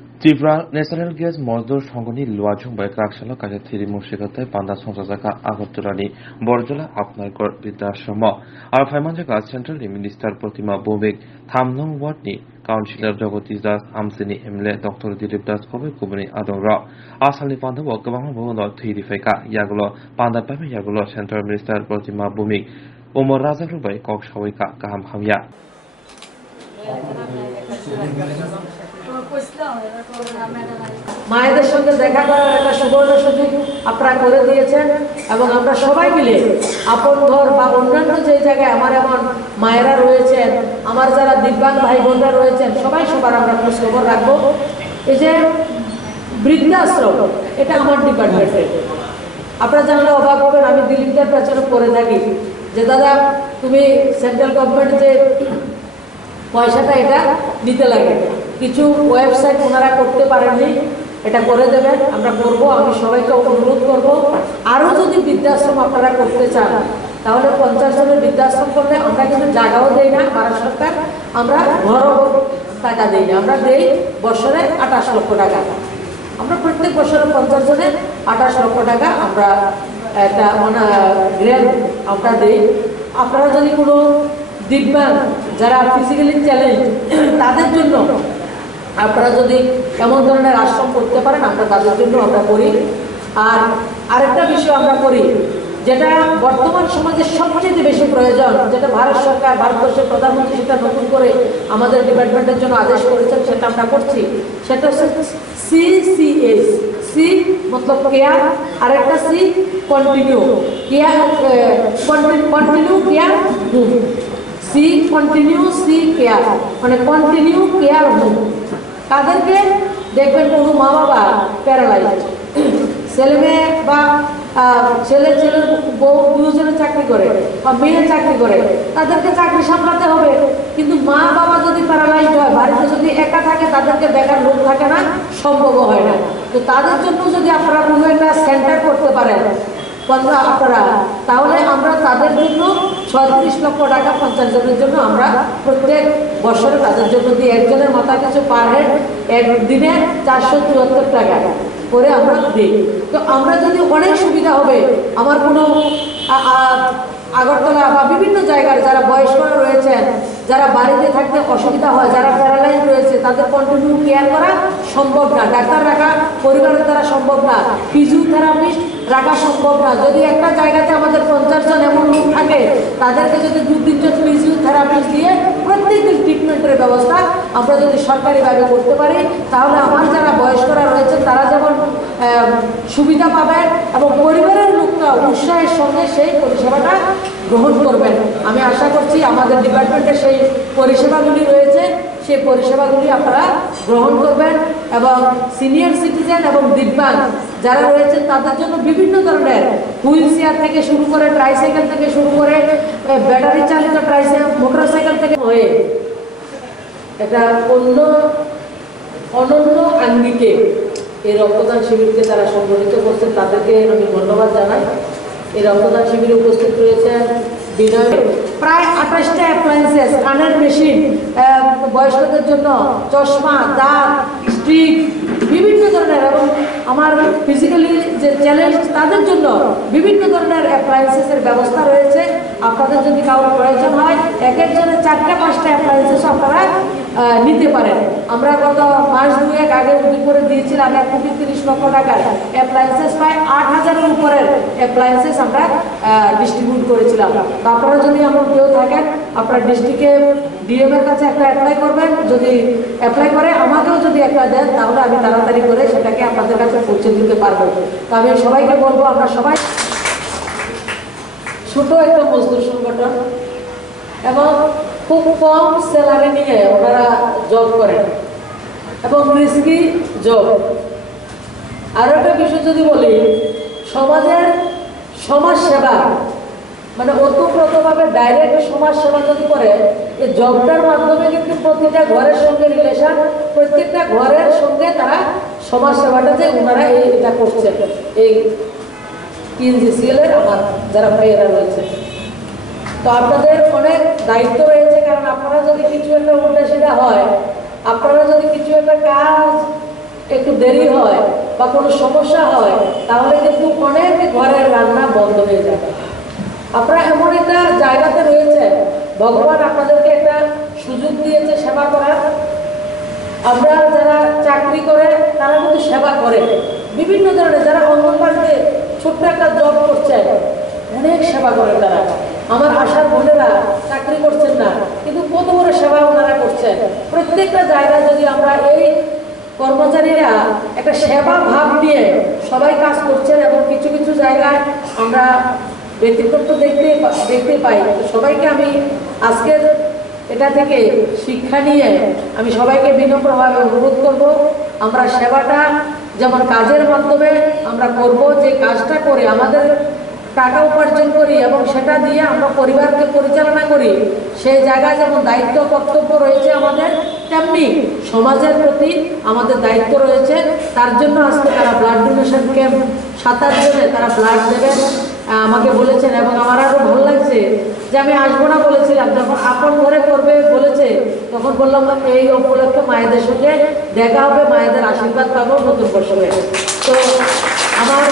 Tripura national gas মজদুর সংঘनि লुवाजोंबाय क्राकशाला काजाथिरि मुर्शिगाताय पान्दा संसाजाका आगरतलानि बरजला आपनायगर बृद्धाश्रम आरो फाइमानजागा सेन्ट्रेलनि minister प्रतिमा भौमिक 3 नं वार्डनि काउन्सिलर जगदीश दास आमसिनि एमएलए डक्टर दिलीप दास खबै गुबुननि आदर आसामनि पान्दाव गोबां भवनाव थैरिफायका यागुलो पान्दा पाइमे यागुलो सेन्ट्रेल मिनिस्टार प्रतिमा भौमिक उमर राजा रुबाय कक सावैका गाहाम हामिया মায়েদের সঙ্গে দেখা করার একটা সুবর্ণ সুযোগ আপনারা করে দিয়েছেন এবং আমরা সবাই মিলে আপন ঘর বা অন্যান্য যে জায়গায় আমার এমন মায়েরা রয়েছেন, আমার যারা দিব্যাঙ্গ ভাই বোনরা রয়েছেন, সবাই সবার আমরা খোঁজ খবর রাখবো। এই যে বৃদ্ধাশ্রম, এটা আমার ডিপার্টমেন্টে। আপনারা জানলে অবাক হবেন, আমি দিল্লিদের পেছনে পড়ে থাকি যে দাদা তুমি সেন্ট্রাল গভর্নমেন্ট যে পয়সাটা এটা নিতে লাগে, কিছু ওয়েবসাইট ওনারা করতে পারেননি, এটা করে দেবেন, আমরা করব। আমি সবাইকে অনুরোধ করব, আরও যদি বৃদ্ধাশ্রম আপনারা করতে চান তাহলে 50 জনের বৃদ্ধাশ্রম করলে আমরা কিন্তু জায়গাও দেই না ভারত সরকার, আমরা ঘরও টাকা দিই না, আমরা দেই বছরে 28 লক্ষ টাকা। আমরা প্রত্যেক বছরে 50 জনের 28 লক্ষ টাকা আমরা একটা গ্র্যান্ট আমরা দিই। আপনারা যদি কোনো দিব্যাঙ্গ যারা ফিজিক্যালি চ্যালেঞ্জ তাদের জন্য আপনারা যদি এমন ধরনের আশ্রম করতে পারেন, আমরা তাদের জন্য আমরা করি। আর আরেকটা বিষয় আমরা করি যেটা বর্তমান সমাজে সবচেয়ে বেশি প্রয়োজন, যেটা ভারত সরকার, ভারতবর্ষের প্রধানমন্ত্রী সেটা নতুন করে আমাদের ডিপার্টমেন্টের জন্য আদেশ করেছেন, সেটা আমরা করছি। সেটা হচ্ছে CCS, সি মতলব কেয়ার, আরেকটা C continue care, continue care home. C continue, C care মানে কন্টিনিউ কেয়ার হোম। তাদেরকে দেখবেন কোনো মা বাবা প্যারালাইজ, ছেলে মেয়ে বা ছেলের বউ দুজনে চাকরি করে বা মেয়ে চাকরি করে, তাদেরকে চাকরি সামলাতে হবে, কিন্তু মা বাবা যদি প্যারালাইজ হয়, বাড়িতে যদি একা থাকে, তাদেরকে দেখার লোক থাকে না, সম্ভব হয় না। তো তাদের জন্য যদি আপনারা কোনো একটা সেন্টার করতে পারেন আপনারা, তাহলে আমরা তাদের জন্য 36 লক্ষ টাকা 50 জনের জন্য আমরা প্রত্যেক বছরে তাদের জন্য দিই। একজনের মাথা কিছু পার হেড একদিনে 474 টাকা করে আমরা দিই। তো আমরা যদি অনেক সুবিধা হবে, আমার কোনো আগরতলা বা বিভিন্ন জায়গায় যারা বয়স্করা রয়েছেন, যারা বাড়িতে থাকতে অসুবিধা হয়, যারা প্যারালাইজ রয়েছে, তাদের কন্টিনিউ কেয়ার করা সম্ভব না, ডাক্তার রাখা পরিবারের দ্বারা সম্ভব না, ফিজিওথেরাপিস্ট রাখা সম্ভব না। যদি একটা জায়গাতে আমাদের 50 জন এমন লোক থাকে, তাদেরকে যদি 2-3 জন ফিজিওথেরাপিস্ট দিয়ে প্রত্যেকদিন ট্রিটমেন্টের ব্যবস্থা আমরা যদি সরকারিভাবে করতে পারি, তাহলে আমার যারা বয়স্করা রয়েছেন তারা যেমন সুবিধা পাবেন এবং পরিবারের লোকটা উৎসাহের সঙ্গে সেই পরিষেবাটা গ্রহণ করবেন। আমি আশা করছি আমাদের ডিপার্টমেন্টে সেই পরিষেবাগুলি রয়েছে, সেই পরিষেবাগুলি আপনারা গ্রহণ করবেন এবং সিনিয়র সিটিজেন এবং দিব্যাঙ্গ যারা রয়েছেন তাদের জন্য বিভিন্ন ধরনের হুইল চেয়ার থেকে শুরু করে, ট্রাইসাইকেল থেকে শুরু করে, ব্যাটারি চালিত মোটরসাইকেল থেকে হয়ে একটা অনন্য আঙ্গিকে এই রক্তদান শিবিরকে তারা সংগঠিত করছেন, তাদেরকে আমি ধন্যবাদ জানাই। এই রক্তদান শিবিরে উপস্থিত রয়েছেন বিনয়, প্রায় 28টা অ্যাপ্লায়েন্সেস, কানের মেশিন, বয়স্কদের জন্য চশমা, দাঁত, স্ট্রিট, বিভিন্ন ধরনের, এবং আমার ফিজিক্যালি যে চ্যালেঞ্জ তাদের জন্য বিভিন্ন ধরনের অ্যাপ্লায়েন্সেসের ব্যবস্থা রয়েছে। আপনাদের যদি কারোর প্রয়োজন হয়, এক একজনের 4টা-5টা অ্যাপ্লায়েন্সেস আপনারা নিতে পারেন। আমরা গত মাস 2-1 আগে উদ্যোগ করে দিয়েছিলাম 1,30 লক্ষ টাকার অ্যাপ্লায়েন্সেস, প্রায় 8,000-এর উপরের অ্যাপ্লায়েন্সেস আমরা ডিস্ট্রিবিউট করেছিলাম। তো আপনারা যদি এমন কেউ থাকেন, আপনার ডিস্ট্রিক্টে ডিএমের কাছে একটা অ্যাপ্লাই করবেন, যদি অ্যাপ্লাই করে আমাকেও যদি একটা দেন, তাহলে আমি তাড়াতাড়ি করে সেটাকে আপনাদের কাছে পৌঁছে দিতে পারবো। তো আমি সবাইকে বলবো, আমরা সবাই ছোট একটা মজদুর সংগঠন এবং খুব কম স্যালারি নিয়ে ওনারা জব করেন এবং রিস্কি জব। আরও একটা বিষয় যদি বলি, সমাজের সমাজ সেবা মানে ওতপ্রোতভাবে ডাইরেক্ট সমাজ সেবা যদি করে, এই জবটার মাধ্যমে কিন্তু প্রতিটা ঘরের সঙ্গে রিলেশন, প্রত্যেকটা ঘরের সঙ্গে তারা সমাজ সেবাটা যে ওনারা এটা করছে, এই PNGCL এর আমার যারা ভাইয়েরা রয়েছে। তো আপনাদের অনেক দায়িত্ব রয়েছে, কারণ আপনারা যদি কিছু একটা উল্টা সেটা হয়, আপনারা যদি কিছু একটা কাজ একটু দেরি হয় বা কোনো সমস্যা হয় তাহলে কিন্তু অনেক ঘরের রান্না বন্ধ হয়ে যাবে। আপনারা এমন একটা জায়গাতে রয়েছে, ভগবান আপনাদেরকে একটা সুযোগ দিয়েছে সেবা করার। আমরা যারা চাকরি করে তারা কিন্তু সেবা করে, বিভিন্ন ধরনের যারা অঙ্গনবাড়িতে ছোট্ট একটা জব করছে অনেক সেবা করে তারা। আমার আশার বোনেরা চাকরি করছেন না কিন্তু কত বড় সেবা ওনারা করছেন। প্রত্যেকটা জায়গায় যদি আমরা এই কর্মচারীরা একটা সেবা ভাব নিয়ে সবাই কাজ করছেন এবং কিছু কিছু জায়গায় আমরা ব্যক্তিগত দেখতে পাই। সবাইকে আমি আজকের এটা থেকে শিক্ষা নিয়ে আমি সবাইকে বিনম্রভাবে অনুরোধ করব, আমরা সেবাটা যেমন কাজের মাধ্যমে আমরা করব, যে কাজটা করে আমাদের টাকা উপার্জন করি এবং সেটা দিয়ে আমরা পরিবারকে পরিচালনা করি, সেই জায়গায় যেমন দায়িত্ব কর্তব্য রয়েছে আমাদের, তেমনি সমাজের প্রতি আমাদের দায়িত্ব রয়েছে। তার জন্য আজকে তারা ব্লাড ডোনেশন ক্যাম্প 7 জনে তারা ব্লাড দেবেন আমাকে বলেছেন এবং আমার আরও ভালো লাগছে যে আমি আসবো না বলেছিলাম, যখন আপন ঘরে করবে বলেছে তখন বললাম এই উপলক্ষে মায়েদের সঙ্গে দেখা হবে, মায়েদের আশীর্বাদ পাবো নতুন বছরে। তো আমার